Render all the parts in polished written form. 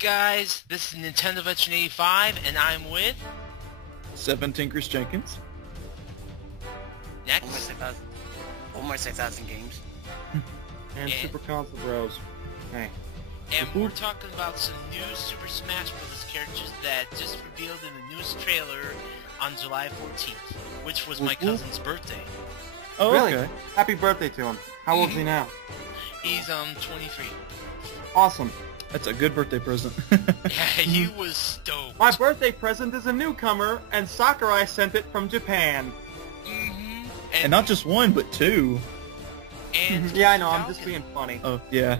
guys? This is Nintendo Veteran 85, and I'm with... 7 Tinkers Jenkins. Next. Almost 6,000 games. And superconsolebros. Hey. And we're talking about some new Super Smash Bros. Characters that just revealed in the newest trailer on July 14th, which was my cousin's birthday. Oh, really? okay. Happy birthday to him. How old is he now? He's 23. Awesome. That's a good birthday present. Yeah, he was stoked. My birthday present is a newcomer, and Sakurai sent it from Japan. Mm-hmm. And not just one, but 2. And yeah, I know. I'm Falcon. just being funny. Oh, yeah.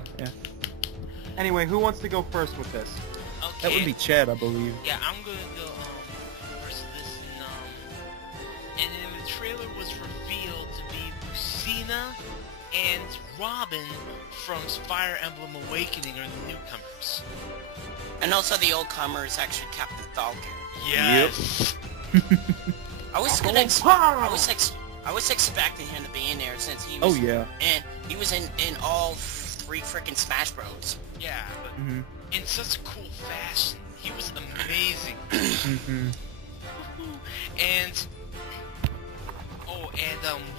Anyway, who wants to go first with this? Okay. That would be Chad, I believe. Yeah, I'm gonna go first of this, and then the trailer was revealed to be Lucina and Robin from Fire Emblem Awakening are the newcomers. And also the old comer is actually Captain Falcon. Yes. I was expecting him to be in there since he was. Oh yeah. And he was in all 3 freaking Smash Bros. Yeah, but in such a cool fashion. He was amazing. And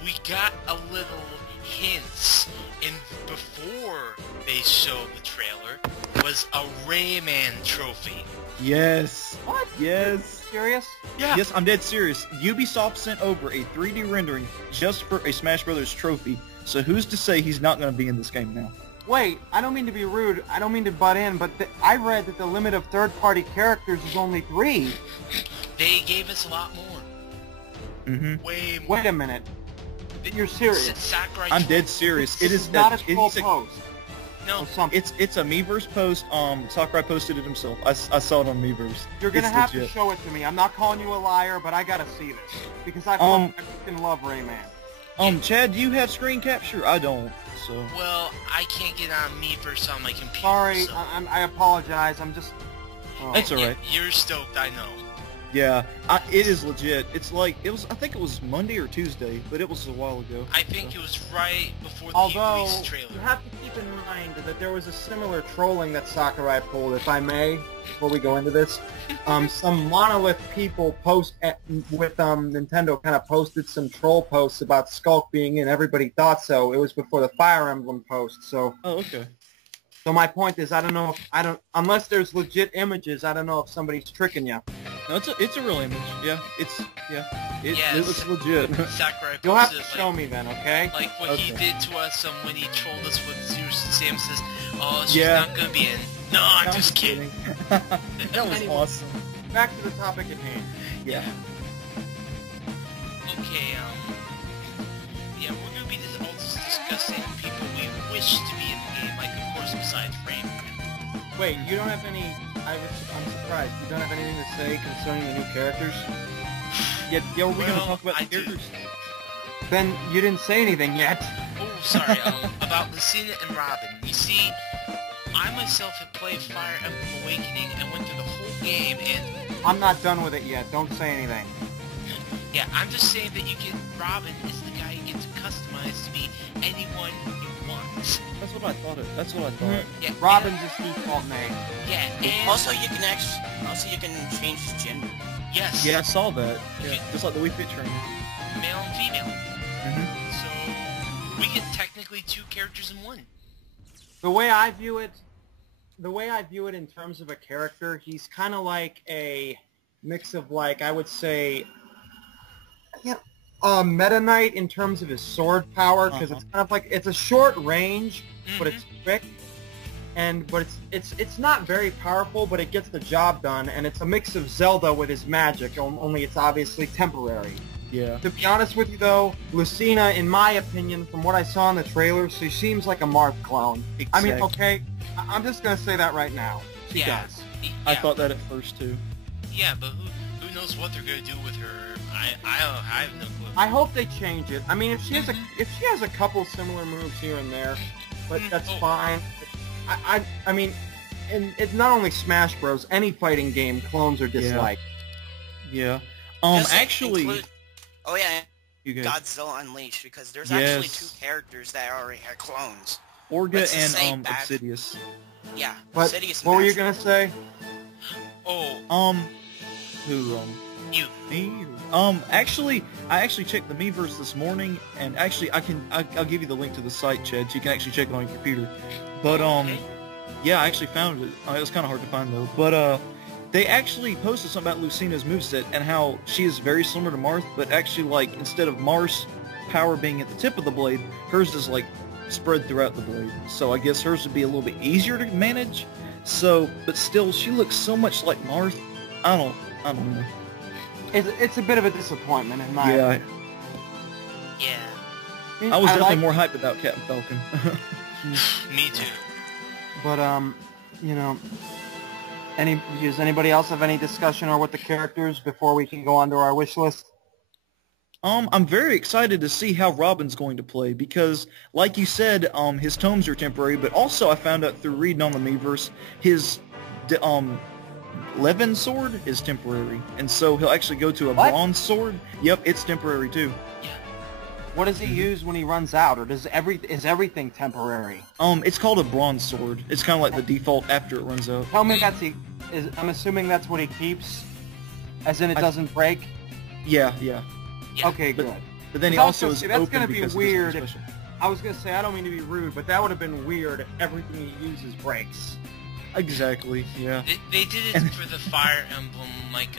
we got a little hints in before they showed the trailer was a Rayman trophy. Yes. What? Yes. Serious? Yeah. Yes, I'm dead serious. Ubisoft sent over a 3D rendering just for a Smash Brothers trophy. So who's to say he's not going to be in this game now? Wait, I don't mean to be rude. I don't mean to butt in, but I read that the limit of third-party characters is only 3. They gave us a lot more. Way more. Wait a minute. You're serious? Sakurai I'm dead serious. It is not a troll post. No, it's a Miiverse post. Sakurai posted it himself. I saw it on Miiverse. You're gonna It's have legit. to show it to me. I'm not calling you a liar, but I gotta see this because I fucking love Rayman. Chad, do you have screen capture? I don't. So. well, I can't get on Miiverse on my computer. Sorry, so. I apologize. I'm just. That's alright. You're stoked, I know. Yeah, it is legit. It's like I think it was Monday or Tuesday, but it was a while ago. I think it was right before the Although E3 trailer. you have to keep in mind that there was a similar trolling that Sakurai pulled, if I may, before we go into this. Some monolith people with Nintendo kind of posted some troll posts about Skulk being in. Everybody thought so. It was before the Fire Emblem post. So. Oh, okay. So my point is, unless there's legit images, I don't know if somebody's tricking you. No, it's a real image. Yeah, it looks legit. Sakurai You'll have to posted, show me then, okay? Like what he did to us when he trolled us with Zeus and Sam says, oh, she's Yeah. not gonna be in. No, I'm just kidding. That was awesome. Back to the topic at hand. Yeah. Okay, yeah, we're gonna be also discussing people we wish to be in the game, like, of course, besides Rayman. Wait, you don't have any... I'm surprised. You don't have anything to say concerning the new characters? Yeah, we're gonna talk about the do. characters. Then you didn't say anything yet. Oh, sorry, about Lucina and Robin. You see, I myself have played Fire Emblem Awakening and went through the whole game, and... I'm not done with it yet. Don't say anything. Yeah, I'm just saying that Robin is the guy you get to customize to be anyone you want. That's what I thought. Yeah, Robin's his default name. Yeah, and... Also, you can change his gender. Yes. Yeah, I saw that. Yeah, just like the Wii Fit trainer. Male and female. So, we get technically 2 characters in one. The way I view it in terms of a character, he's kind of like a mix of, like, I would say, Meta Knight in terms of his sword power, because it's kind of like, it's a short range, but it's quick, but it's not very powerful, but it gets the job done, and it's a mix of Zelda with his magic, only it's obviously temporary. Yeah. To be honest with you, though, Lucina, in my opinion, from what I saw in the trailer, she seems like a Marth clone. Exactly. I mean, okay, I'm just going to say that right now. She does. I thought that at first, too. Yeah, but who knows what they're going to do with her. I have no clue. I hope they change it. I mean, if she has a couple similar moves here and there, but that's fine. I mean, and it's not only Smash Bros. Any fighting game, clones are disliked. Yeah. Actually... Oh yeah, you guys. Godzilla Unleashed, because there's actually 2 characters that already are clones. Orga and Obsidious. Yeah, But City Smash. what were you gonna say? Oh, Who, you. me? Actually, I actually checked the Miiverse this morning, and actually, I'll give you the link to the site, Chad, so you can actually check it on your computer. But, Okay. yeah, I actually found it. It was kind of hard to find, though. But, they actually posted something about Lucina's moveset and how she is very similar to Marth, but actually, like, instead of Marth's power being at the tip of the blade, hers is, like, spread throughout the blade. So I guess hers would be a little bit easier to manage. So, but still, she looks so much like Marth. I don't know. It's a bit of a disappointment in my. Yeah, Yeah, I was definitely like- more hyped about Captain Falcon. me too. But you know, does anybody else have any discussion or with the characters before we can go on to our wish list? I'm very excited to see how Robin's going to play because, like you said, his tomes are temporary, but also I found out through reading on the Miiverse, his Levin sword is temporary, and so he'll actually go to a What? bronze sword. Yep, it's temporary too. What does he use when he runs out, or is everything temporary? It's called a bronze sword. It's kind of like the default after it runs out. Tell me I'm assuming that's what he keeps, as in it doesn't break. Yeah. Yeah. Okay, But- good. But then he Because also is see, that's open gonna be because weird Of if- special. I was gonna say I don't mean to be rude, but that would have been weird if everything he uses breaks. Exactly. Yeah. They did it for the Fire Emblem, like,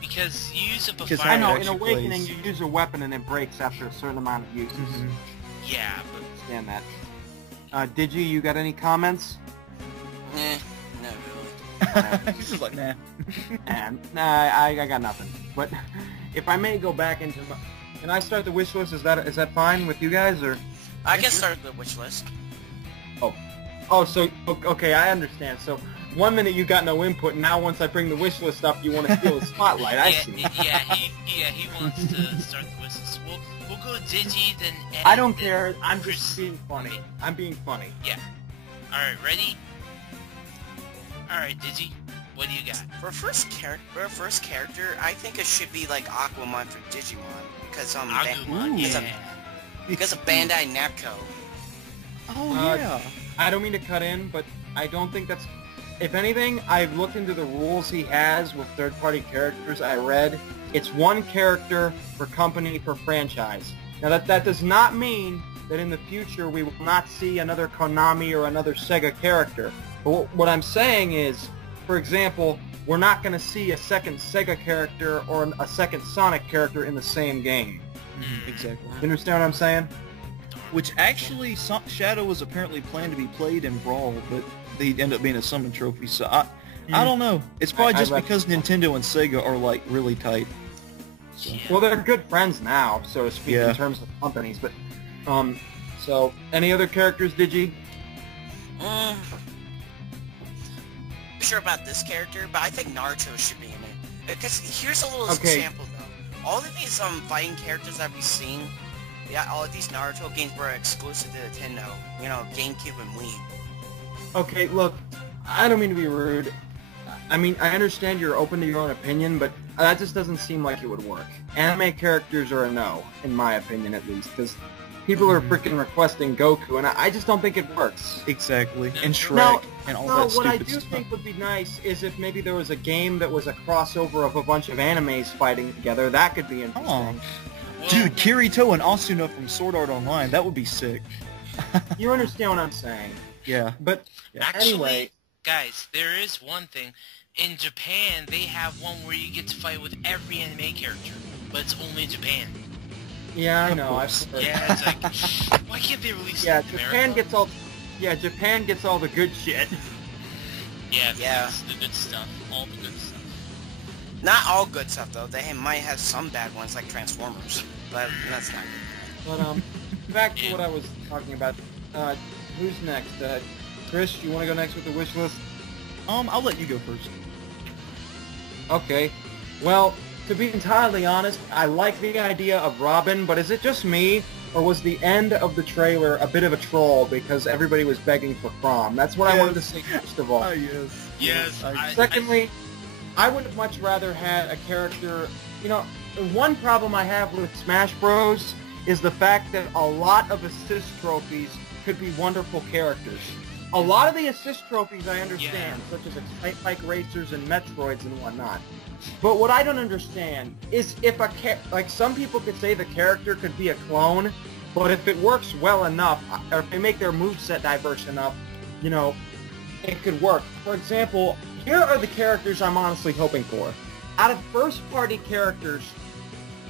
because you use up a Because Fire I how know, it in actually Awakening plays. you use a weapon and it breaks after a certain amount of uses. Mhm. Yeah, but Understand that. Digi, you got any comments? Not really. He's just like, nah. Nah, I got nothing. But if I may go back into my... Can I start the wish list? Is that fine with you guys, or...? I can start the wish list. Oh, so, okay, I understand. So, one minute you got no input, and now once I bring the wish list up, you want to steal the spotlight. I see. he wants to start the whistles. We'll go Digi, then Ed, I don't then care. I'm Chris, just being funny. me. I'm being funny. Yeah. Alright, ready? Alright, Digi, what do you got? For a first character, I think it should be like Aquamon for Digimon because Agumon, Ooh. yeah. because of Bandai Namco. Oh Uh, yeah. I don't mean to cut in, but I don't think that's... If anything, I've looked into the rules he has with third-party characters I read. It's one character per company per franchise. Now, that does not mean that in the future we will not see another Konami or another Sega character. But what I'm saying is, for example, we're not going to see a second Sega character or a second Sonic character in the same game. Exactly. You understand what I'm saying? Which actually, Shadow was apparently planned to be played in Brawl, but they end up being a summon trophy. So I don't know. It's probably I just read- because Nintendo and Sega are like really tight. So. Yeah. Well, they're good friends now, so to speak, Yeah. in terms of companies. But, so any other characters, Digi? Not sure about this character, but I think Naruto should be in it. Because here's a little Okay. example though. All of these fighting characters that we've seen, yeah, all of these Naruto games were exclusive to Nintendo. You know, GameCube and Wii. Okay, look, I don't mean to be rude. I mean, I understand you're open to your own opinion, but that just doesn't seem like it would work. Anime characters are a no, in my opinion at least, because people are freaking requesting Goku, and I just don't think it works. Exactly. And Shrek Now- and all No, that what stupid I do stuff. think would be nice is if maybe there was a game that was a crossover of a bunch of animes fighting together. That could be interesting. Oh. Well, Dude, Kirito and Asuna from Sword Art Online, that would be sick. You understand what I'm saying? Yeah. But actually, anyway, guys, there is one thing. In Japan, they have one where you get to fight with every anime character, but it's only Japan. yeah, I Of know. I've course. heard. Yeah, it's like, why can't they release Yeah, it in Japan America? gets all. Yeah, Japan gets all the good shit. Yeah, it's the good stuff, all the good stuff. Not all good stuff though. They might have some bad ones like Transformers, but that's not good. But back to what I was talking about. Who's next? Chris, you want to go next with the wish list? I'll let you go first. Okay. Well, to be entirely honest, I like the idea of Robin, but is it just me, or was the end of the trailer a bit of a troll because everybody was begging for Crom? That's what I wanted to say first of all. yes. Yes, Secondly, I would have much rather had a character, you know, one problem I have with Smash Bros. Is the fact that a lot of assist trophies could be wonderful characters. a lot of the assist trophies I understand, such as Excite Bike Racers and Metroids and whatnot. But what I don't understand is if like some people could say the character could be a clone, but if it works well enough, or if they make their moveset diverse enough, you know, it could work. For example, here are the characters I'm honestly hoping for. Out of first-party characters,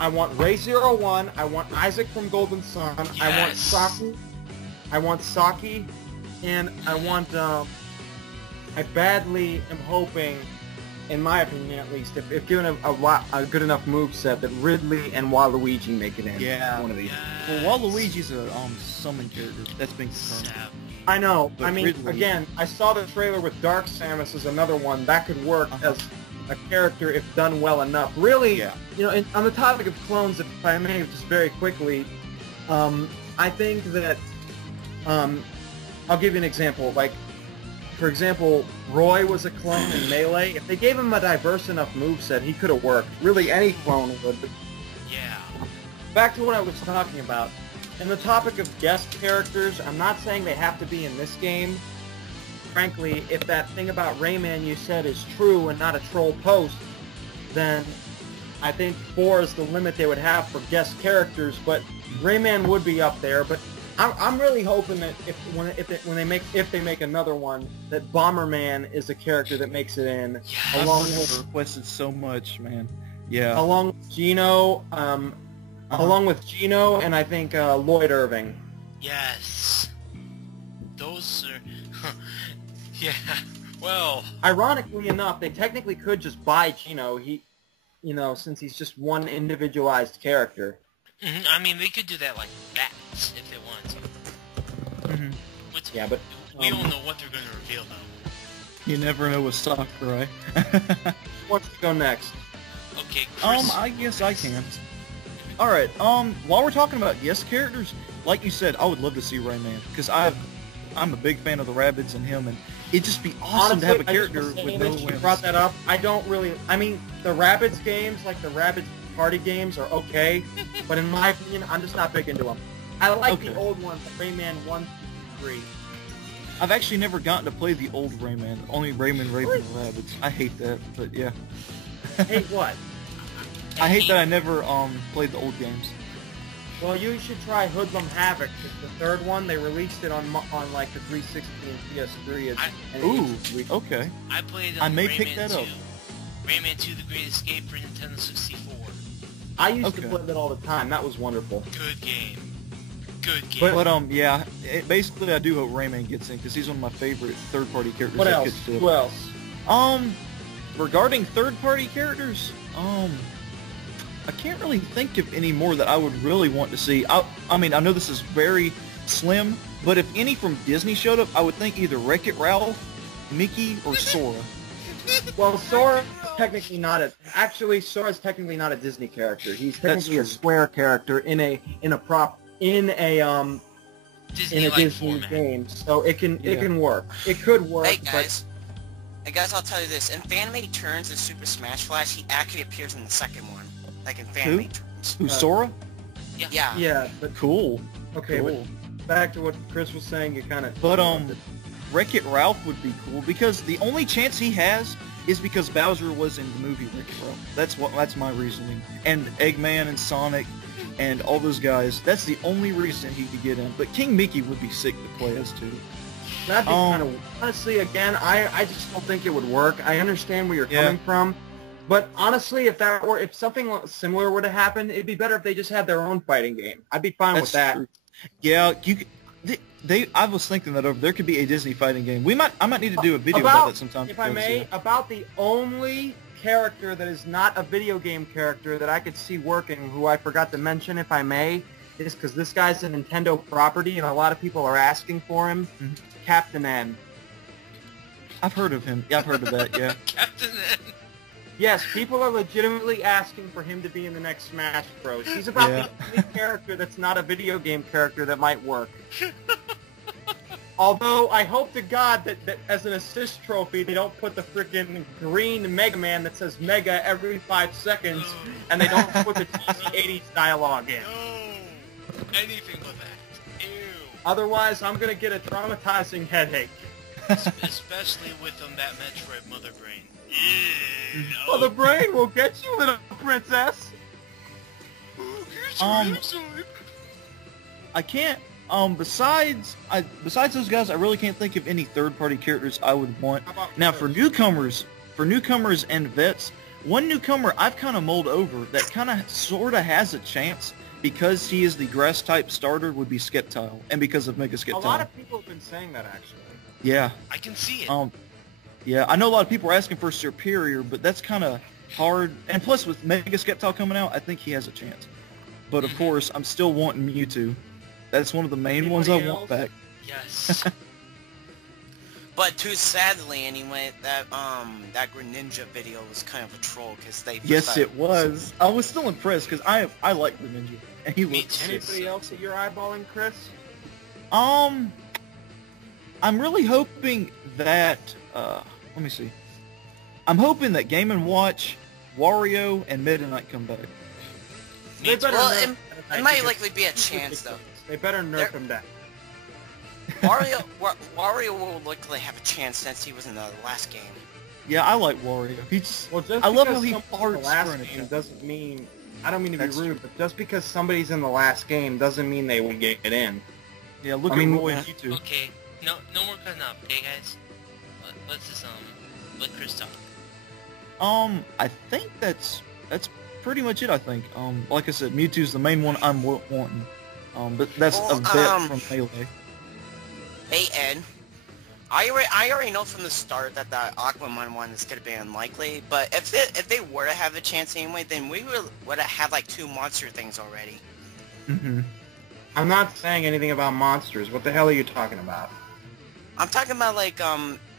I want Ray01, I want Isaac from Golden Sun, Yes. I want Saki, and I want, I badly am hoping, in my opinion at least, if given a good enough moveset, that Ridley and Waluigi make it in. Yeah. One of these. Well, Waluigi's a summon character. That's been confirmed. Sad. I know. But I mean, Ridley- again, I saw the trailer with Dark Samus as another one. That could work as a character if done well enough. Really, Yeah. you know, on the topic of clones, if I may, just very quickly, I think that, I'll give you an example. Like, for example, Roy was a clone in Melee. If they gave him a diverse enough moveset, he could have worked. Really, any clone would. But Yeah. back to what I was talking about. In the topic of guest characters, I'm not saying they have to be in this game. Frankly, if that thing about Rayman you said is true and not a troll post, then I think 4 is the limit they would have for guest characters, but Rayman would be up there. But I'm really hoping that if they make another one, that Bomberman is a character that makes it in, Yes. along I've with requested so much, man. Yeah. along with Gino, along with Gino, and I think Lloyd Irving. Yes. Those are... yeah. Well... Ironically enough, they technically could just buy Gino. Since he's just one individualized character. I mean, they could do that like bats if they want to. Mhm. Which, Yeah, but we don't know what they're going to reveal, though. You never know with Sakurai. who wants to go next? Okay, Chris. I guess I can. Alright, while we're talking about guest characters, like you said, I would love to see Rayman, because I'm a big fan of the Rabbids and him, and it'd just be awesome to have a character with no You limbs. brought that up. I mean, the Rabbids games, like the Rabbids party games, are okay, but in my opinion, I'm just not big into them. I like the Okay. old ones, Rayman 1, 2, 3. I've actually never gotten to play the old Rayman, only Rayman, Raven, and Rabbids. I hate that, but yeah. Hey, what? I hate that I never played the old games. Well, you should try Hoodlum Havoc. It's the third one. They released it on like the 360 and PS3. Ooh, okay. I played I may Rayman pick that 2. up. Rayman 2 The Great Escape for Nintendo 64. I used to Okay. play that all the time. That was wonderful. Good game. Good game. But yeah, basically I do hope Rayman gets in, because he's one of my favorite third-party characters. What that else? gets to- Who else? Regarding third-party characters, I can't really think of any more that I would really want to see. I mean, I know this is very slim, but if any from Disney showed up, I would think either Wreck-It Ralph, Mickey, or Sora. Well, Sora's technically not Sora's technically not a Disney character. He's That's technically a true. Square character in a Disney-like Disney format. game. So it can Yeah. work. It could work. Hey guys. Hey guys, I'll tell you this. In Fan-Made Turns in Super Smash Flash, he actually appears in the second one. Like in Fan-Made Turns. Who's Sora? Yeah. Yeah, but Cool. okay. Cool. But back to what Chris was saying. You kind of. But Wreck-It Ralph would be cool, because the only chance he has is because Bowser was in the movie Wreck-It Ralph. That's my reasoning. And Eggman and Sonic and all those guys. That's the only reason he could get in. But King Mickey would be sick to play as too. That'd be kind of honestly. Again, I just don't think it would work. I understand where you're coming from, but honestly, if something similar were to happen, it'd be better if they just had their own fighting game. I'd be fine with that. True. Yeah, I was thinking that over. There could be a Disney fighting game. I might need to do a video about that sometime. If I may, about the only character that is not a video game character that I could see working, who I forgot to mention, if I may, is because this guy's a Nintendo property and a lot of people are asking for him. Mhm. Captain N. I've heard of him. Yeah, I've heard of that. Yeah. Captain N. Yes, people are legitimately asking for him to be in the next Smash Bros. He's about Yeah. the only character that's not a video game character that might work. Although, I hope to God that as an assist trophy, they don't put the freaking green Mega Man that says Mega every 5 seconds, and they don't put the TC-80s dialogue in. No. Anything but that. Ew. Otherwise, I'm going to get a traumatizing headache. Especially with that Metroid Mother Brain. Ew. Well, the brain will get you, little princess. I can't. Besides those guys, I really can't think of any third-party characters I would want. Now, for newcomers and vets, one newcomer I've kind of mulled over that kind of sort of has a chance because he is the grass-type starter would be Skeptile, and because of Mega Skeptile. A lot of people have been saying that, actually. Yeah. I can see it. Yeah, I know a lot of people are asking for Superior, but that's kind of hard. And plus, with Mega Skeptile coming out, I think he has a chance. But of course, I'm still wanting Mewtwo. That's one of the main ones I want back. Yes. But too sadly, anyway, that Greninja video was kind of a troll because they. Yes, it was. I was still impressed because I like Greninja, and he Me looks too. sick. Anybody else that you're eyeballing, Chris? I'm really hoping that let me see. I'm hoping that Game & Watch, Wario, and Meta Knight come back. They better Well, nerf it might likely be a chance though. They better nerf him down. Wario will likely have a chance since he was in the last game. Yeah, I like Wario. Well, just I love because how he someone's in farts the last for an game attempt. doesn't mean. I don't mean to be That's rude, but just because somebody's in the last game doesn't mean they will get in. Yeah, look I mean, at Roy and Mewtwo. Okay, no more cutting up, okay, guys? Let's just let Chris talk. I think that's pretty much it. I think. Like I said, Mewtwo's the main one I'm wanting. But that's a vet from Melee. Hey Ed, I already know from the start that the Aquaman one is gonna be unlikely. But if they were to have a chance anyway, then we would have had like 2 monster things already. Mm-hmm. I'm not saying anything about monsters. What the hell are you talking about? I'm talking about like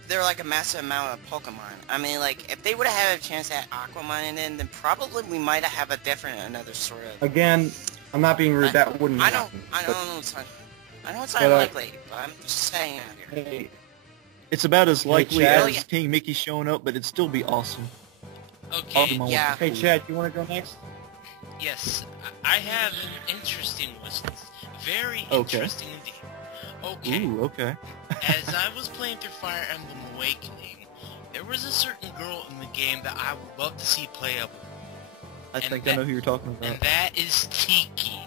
they're like a massive amount of Pokemon. I mean, like if they would have had a chance at Aquaman and then probably we might have another sort of. Again, I'm not being rude. That wouldn't I happen. know it's but, unlikely, but I'm just saying out here. Hey, It's about as likely Chad? as King Mickey showing up, but it'd still be awesome. Okay, Pokemon yeah. would be hey, cool. Chad, you want to go next? yes, I have an interesting wish list. Very Okay. interesting indeed. Okay, Ooh, okay. as I was playing through Fire Emblem Awakening, there was a certain girl in the game that I would love to see playable, I And think I know who you're talking about. and that is Tiki.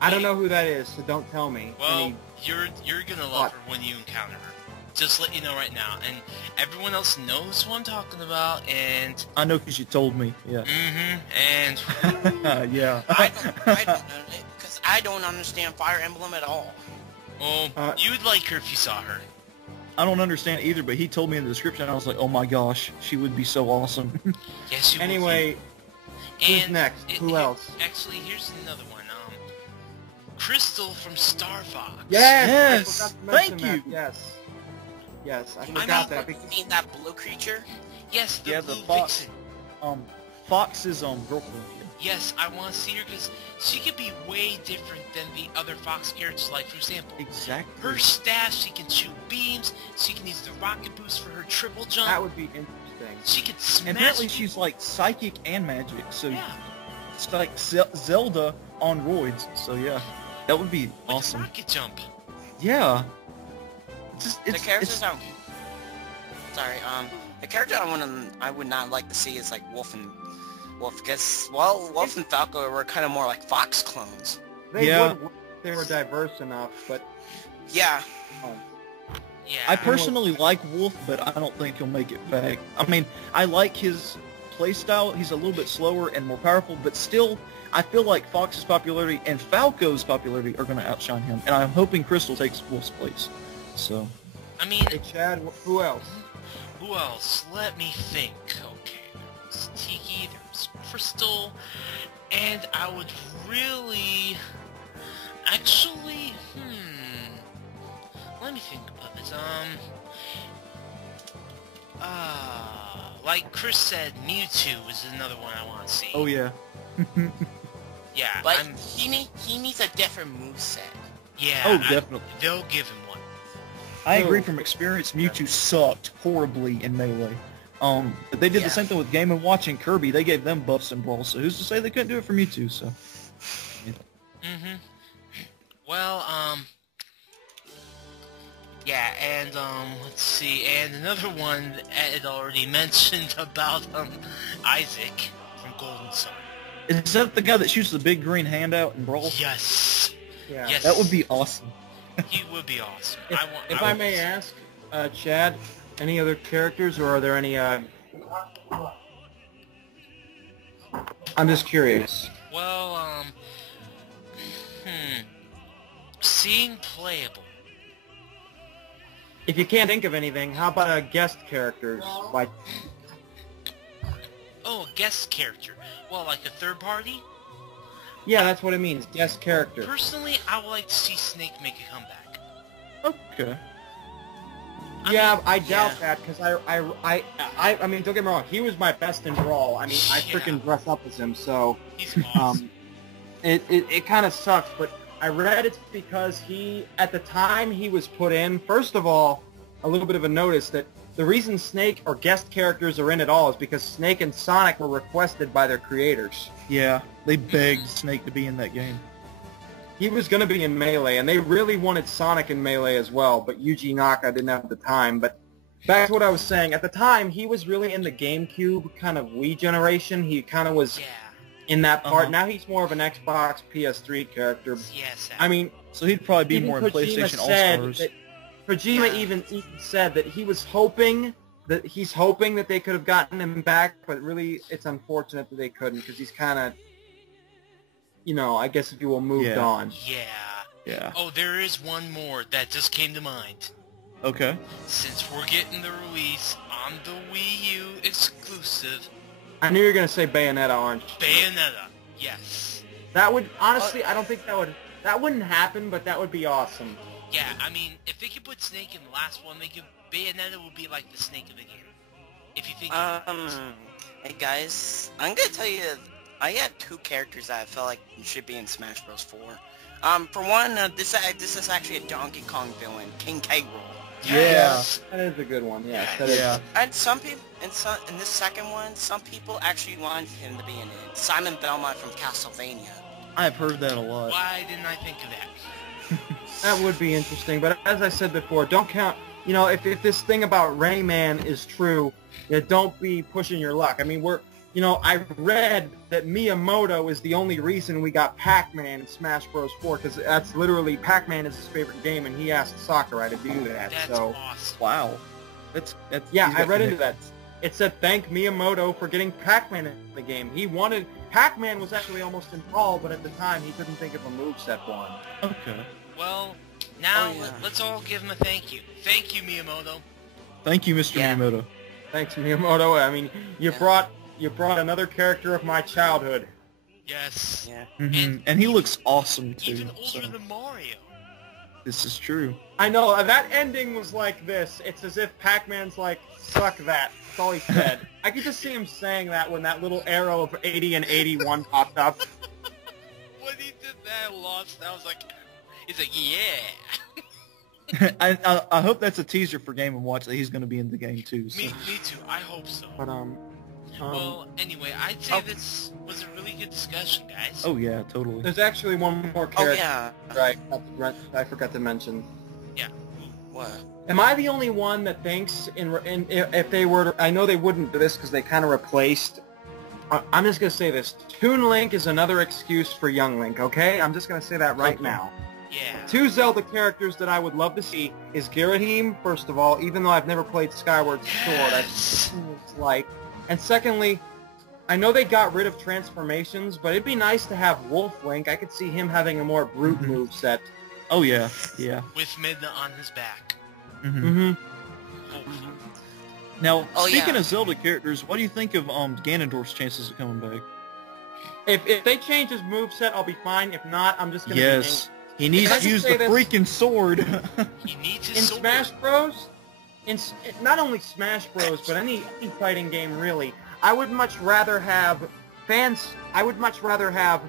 I don't know who that is, so don't tell me. Well, you're gonna love her when you encounter her. Just let you know right now, and everyone else knows who I'm talking about, and I know because you told me. Yeah. and Yeah. I don't know because I don't understand Fire Emblem at all. well, you'd like her if you saw her. I don't understand either, but he told me in the description, and I was like, oh my gosh, she would be so awesome. Yes, you would. Anyway, who's And next? Who else? Actually, here's another one. Crystal from Star Fox. Yes, I forgot to mention thank you. that. Yes, I I forgot that. mean, Because that blue creature. Yes, the Yeah, blue the fox. vixen. Fox's girlfriend. Yes, I want to see her because she could be way different than the other Fox characters. Like, for example, Exactly. her staff, she can shoot beams, she can use the rocket boost for her triple jump. that would be interesting. She could smash And apparently people. she's like psychic and magic, so Yeah, it's like Zelda on roids. So yeah, that would be with awesome. rocket jump. Yeah. It's just, The characters are. Sorry, the character I would not like to see is like Wolf, because Wolf and Falco were kind of more like Fox clones. They Yeah. would work if they were diverse enough, but Yeah, Yeah. I personally like Wolf, but I don't think he'll make it back. I mean, I like his playstyle. He's a little bit slower and more powerful, but still, I feel like Fox's popularity and Falco's popularity are going to outshine him, and I'm hoping Crystal takes Wolf's place. So, I mean, hey, Chad, who else? who else? Let me think. Okay, there was Tiki, there was Crystal, and I would really... Actually, let me think about this. Like Chris said, Mewtwo is another one I want to see. oh yeah. Yeah, but he needs a different moveset. yeah. Oh, definitely. They'll give him one. I agree from experience, Mewtwo sucked horribly in Melee. But they did Yeah. the same thing with Game & Watch and Kirby. They gave them buffs and brawls, so who's to say they couldn't do it for Mewtwo, so... Well, Yeah, and let's see, and another one Ed already mentioned about Isaac from Golden Sun. Is that the guy that shoots the big green hand out in Brawl? Yes. Yeah. Yes. That would be awesome. He would be awesome. If I may ask, Chad, any other characters, or are there any? I'm just curious. Well, seeing playable. If you can't think of anything, how about guest characters? Like, Oh, a guest character. Well, like a third party? yeah, that's what it means. Guest character. Personally, I would like to see Snake make a comeback. Okay. Yeah, I doubt that because I mean, don't get me wrong. He was my best in Brawl. I mean, I freaking dress up as him, so He's awesome. it kind of sucks. But I read it's because at the time he was put in. First of all, a little bit of a notice that the reason Snake or guest characters are in at all is because Snake and Sonic were requested by their creators. Yeah, they begged Snake to be in that game. He was going to be in Melee, and they really wanted Sonic in Melee as well, but Yuji Naka didn't have the time. But back to what I was saying. At the time, he was really in the GameCube kind of Wii generation. He kind of was in that part. Now he's more of an Xbox, PS3 character. Yes. I mean, So he'd probably be even more in Kojima PlayStation said All-Stars. that- Kojima even said that he's hoping that they could have gotten him back, but really it's unfortunate that they couldn't because he's kind of, I guess if you will, moved on. Yeah. Yeah. Oh, there is one more that just came to mind. Okay. Since we're getting the release on the Wii U exclusive, I knew you were going to say Bayonetta, aren't you? Bayonetta. Yes. That would, honestly, I don't think that wouldn't happen, but that would be awesome. Yeah, I mean, if they could put Snake in the last one, Bayonetta would be like the Snake of the game. If you think Hey guys, I'm gonna tell you, I got two characters that I felt like should be in Smash Bros. 4. For one, this is actually a Donkey Kong villain, King K. Rool. Yes. That is a good one, yes. That Yeah. is. And some people, in this second one, some people actually wanted him to be in it. Simon Belmont from Castlevania. I've heard that a lot. Why didn't I think of that? That would be interesting, but as I said before, don't count, if this thing about Rayman is true, don't be pushing your luck. I mean, I read that Miyamoto is the only reason we got Pac-Man in Smash Bros. 4, because that's literally, Pac-Man is his favorite game, and he asked Sakurai to do that, That's so... awesome. Wow. That's Yeah, he's I got read into connections. that. It said, thank Miyamoto for getting Pac-Man in the game. Pac-Man was actually almost in Brawl, but at the time, he couldn't think of a moveset for him. Okay. Well, now Oh, yeah. let's all give him a thank you. Thank you, Miyamoto. Thank you, Mr. Yeah. Miyamoto. Thanks, Miyamoto. I mean, you brought another character of my childhood. Yes. Yeah. And he looks awesome, too. Even older so than Mario. this is true. I know, that ending was like this. It's as if Pac-Man's like, suck that. That's all he said. I could just see him saying that when that little arrow of 80 and 81 popped up. When he did that, I lost. I was like, he's like, yeah. I hope that's a teaser for Game & Watch that he's going to be in the game, too. So. Me too. I hope so. But, Well, anyway, I'd say this was a really good discussion, guys. Oh, yeah, totally. there's actually one more Oh character yeah. I forgot to mention. Yeah. What? Am I the only one that thinks if they were to, I know they wouldn't do this because they kind of replaced, I'm just going to say this, Toon Link is another excuse for Young Link, okay? I'm just going to say that right now. Yeah. Two Zelda characters that I would love to see is Ghirahim, first of all, even though I've never played Skyward Sword, I've seen what it's like. And secondly, I know they got rid of transformations, but it'd be nice to have Wolf Link. I could see him having a more brute move set. Oh, yeah. Yeah. With Midna on his back. Mm-hmm. Hopefully. Now, Oh, speaking yeah. of Zelda characters, what do you think of Ganondorf's chances of coming back? If they change his move set, I'll be fine. If not, I'm just going to Yes. He needs Can I to just use the say this? freaking sword. He needs his in sword. Smash Bros. Not only Smash Bros, but any fighting game really, I would much rather have fans. I would much rather have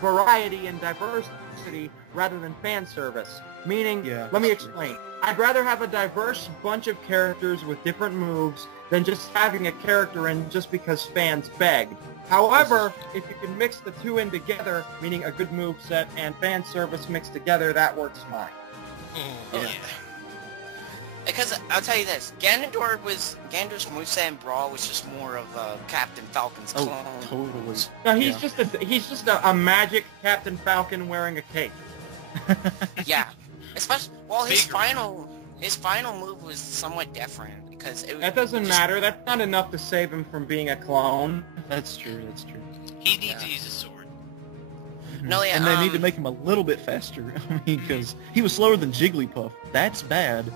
variety and diversity rather than fan service. Meaning, Yeah, let me that's explain. I'd rather have a diverse bunch of characters with different moves than just having a character in just because fans beg. However, if you can mix the two in together, meaning a good move set and fan service mixed together, that works fine. Oh, yeah. Because I'll tell you this, Ganondorf's moveset in Brawl was just more of Captain Falcon's clone. Oh, totally. No, he's just a magic Captain Falcon wearing a cape. Yeah, especially his Bigger. final move was somewhat different because it was. That doesn't matter. That's not enough to save him from being a clone. That's true. That's true. He needs to use a sword. No, yeah, And they need to make him a little bit faster. I mean, because he was slower than Jigglypuff. That's bad.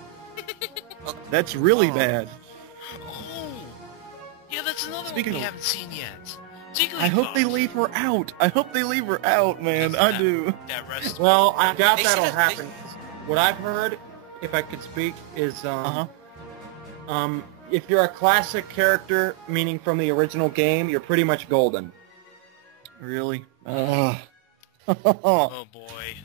That's really bad. Oh, yeah, that's another Speaking one we of- haven't seen yet. Jigglypuff. I hope they leave her out. I hope they leave her out, man. I do. That rest. Well, I doubt They that'll should've- happen. What I've heard, if I could speak, is if you're a classic character, meaning from the original game, you're pretty much golden. Really? Oh boy.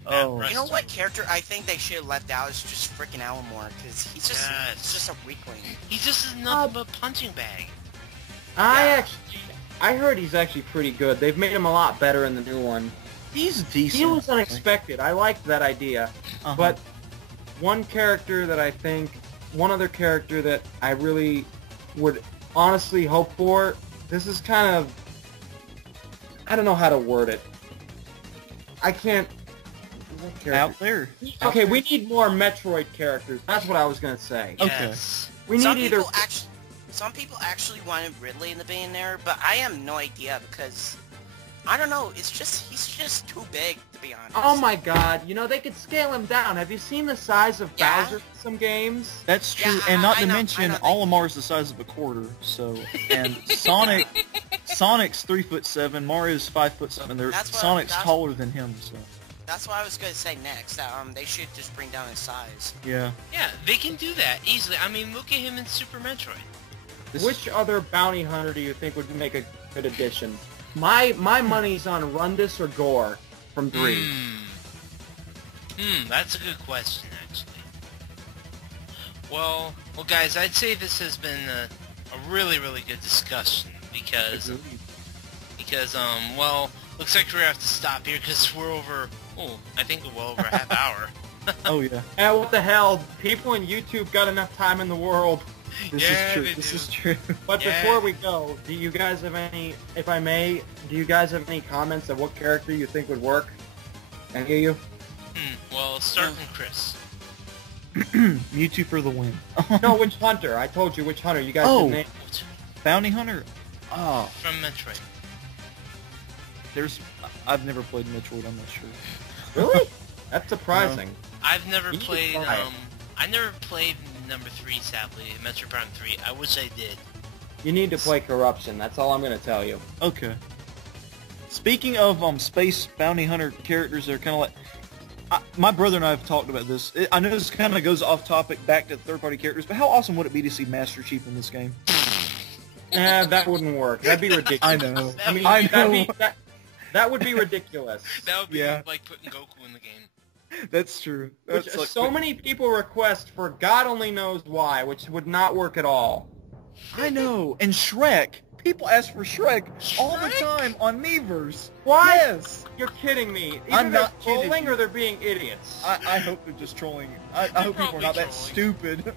That Oh. You know rest- what character I think they should have left out is just freaking Alamore, because he's Yes. just a weakling. He just is nothing but punching bag. I heard he's actually pretty good. They've made him a lot better in the new one. He's decent. He was unexpected. I liked that idea. Uh-huh. But one other character that I really would honestly hope for, this is kind of, I don't know how to word it. I can't, what character? Out there. Okay, we need more Metroid characters. That's what I was going to say. Okay. Yes. We need either... Some people actually wanted Ridley in the being there, but I have no idea because I don't know. He's just too big to be honest. Oh my god, you know, they could scale him down. Have you seen the size of Yeah. Bowser in some games? That's true, Yeah, and not I to know- mention, I know they- Olimar's the size of a quarter. So, and Sonic's 3'7", Mario's 5'7". Sonic's that's- taller than him. So, That's what I was gonna say next. That they should just bring down his size. yeah. Yeah, they can do that easily. I mean, look at him in Super Metroid. Which other bounty hunter do you think would make a good addition? My money's on Rundus or Gore from 3. That's a good question, actually. Well, guys, I'd say this has been a really, really good discussion because, well, looks like we're gonna have to stop here because we're over. Oh, I think we're well over a half hour. Oh yeah. Yeah, what the hell? People in YouTube got enough time in the world. This Yeah, is true. they This do. is true. But Yeah. before we go, do you guys have any, if I may, do you guys have any comments of what character you think would work? Any of you? Well, start from Chris. Mewtwo for the win. No, which hunter? I told you which hunter. You guys Oh. didn't name. Bounty hunter. Oh, From Metroid. I've never played Metroid. I'm not sure. Really? That's surprising. I've never You should played, try it. I never played number 3, sadly, Metroid Prime 3. I wish I did. You need to play Corruption. That's all I'm going to tell you. Okay. Speaking of space bounty hunter characters that are kind of like... my brother and I have talked about this. I know this kind of goes off topic back to third-party characters, but how awesome would it be to see Master Chief in this game? That wouldn't work. That'd be ridiculous. I know. I mean, I that'd know. be, that would be ridiculous. That would be Yeah. like putting Goku in the game. That's true. Which That's like- so many people request for God only knows why, which would not work at all. I know. And Shrek. People ask for Shrek all the Shrek? time on Miiverse. Why? Yes. You're kidding me. Either I'm they're not kidding trolling you. or they're being idiots. I hope they're just trolling. I hope people are not that stupid.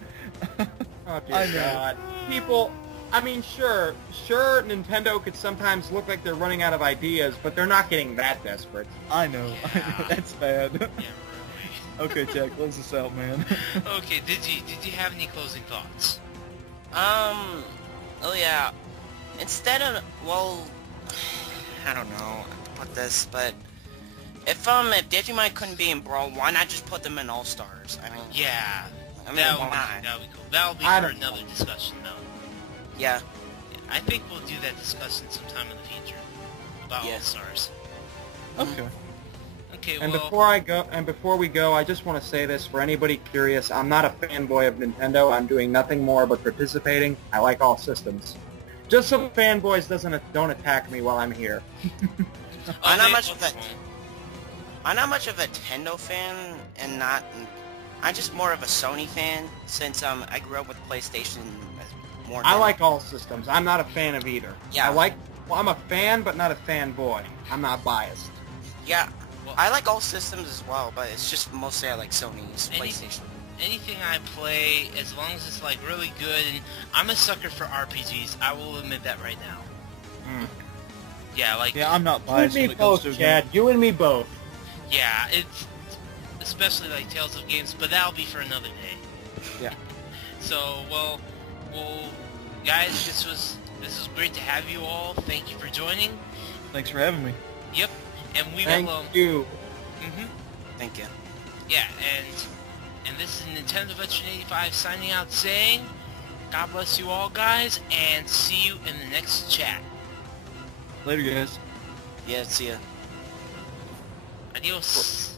Oh dear I know. God. People, I mean, sure, Nintendo could sometimes look like they're running out of ideas, but they're not getting that desperate. I know. Yeah. That's bad. Yeah, really. Okay, Jack, close this out, man. Okay, did you have any closing thoughts? Oh yeah. Instead of, well, I don't know how to put this, but if Digimon couldn't be in Brawl, why not just put them in All Stars? I mean, Yeah, I mean, that why would not? be cool. That'll be I for don't another know. discussion, though. Yeah. I think we'll do that discussion sometime in the future about Yeah. All Stars. Okay. Okay, And well, before we go, I just want to say this for anybody curious. I'm not a fanboy of Nintendo. I'm doing nothing more but participating. I like all systems. Just so fanboys don't attack me while I'm here. I'm not they- much of a I'm not much of a Nintendo fan, and I'm just more of a Sony fan since I grew up with PlayStation more. I than- like all systems. I'm not a fan of either. Yeah. I'm a fan, but not a fanboy. I'm not biased. Yeah. Well- I like all systems as well, but it's just mostly I like Sony's Any- PlayStation. anything I play, as long as it's like really good, and I'm a sucker for RPGs. I will admit that right now. Mm. Yeah, like Yeah, I'm not You and biased me when it comes both, to Chad. You and me both. yeah, it's especially like Tales of games, but that'll be for another day. Yeah. So, well, guys, this was great to have you all. Thank you for joining. Thanks for having me. Yep, and we Thank will. you. Mhm. Thank you. Yeah, and this is Nintendo Veteran 85 signing out, saying, God bless you all, guys, and see you in the next chat. Later, guys. Yeah, see ya. Adios.